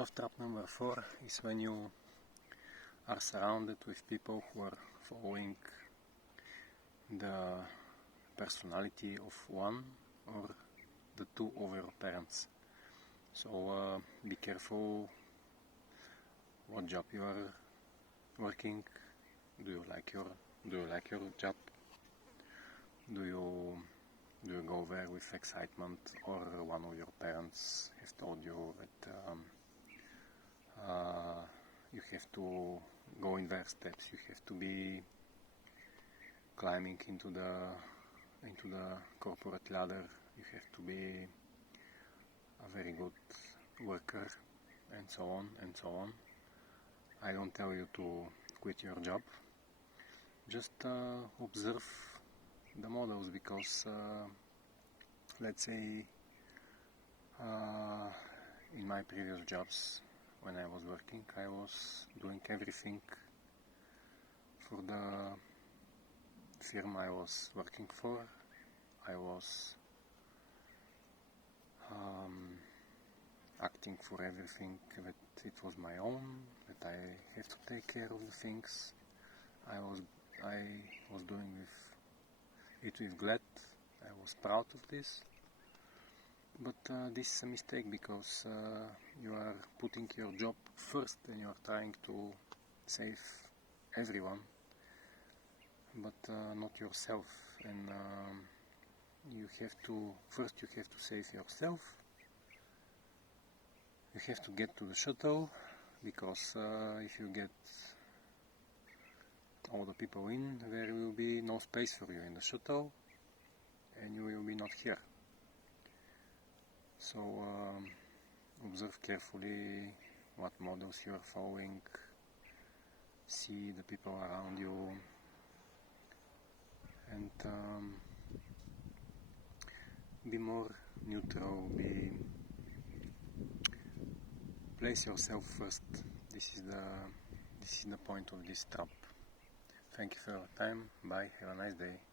Love trap number 4 is when you are surrounded with people who are following the personality of one or the two of your parents. So be careful what job you are working. Do you like your job? Do you go there with excitement, or one of your parents has told you that you have to go in their steps, you have to be climbing into the corporate ladder, you have to be a very good worker, and so on and so on. I don't tell you to quit your job, just observe the models, because let's say in my previous jobs, when I was working, I was doing everything for the firm I was working for. I was acting for everything that it was my own, that I have to take care of the things. I was doing it with glad. I was proud of this. But this is a mistake, because you are putting your job first and you are trying to save everyone, but not yourself. And you have to save yourself. You have to get to the shuttle, because if you get all the people in, there will be no space for you in the shuttle, and you will be not here. So observe carefully what models you are following, see the people around you, and be more neutral, place yourself first. This is the point of this trap. Thank you for your time. Bye. Have a nice day.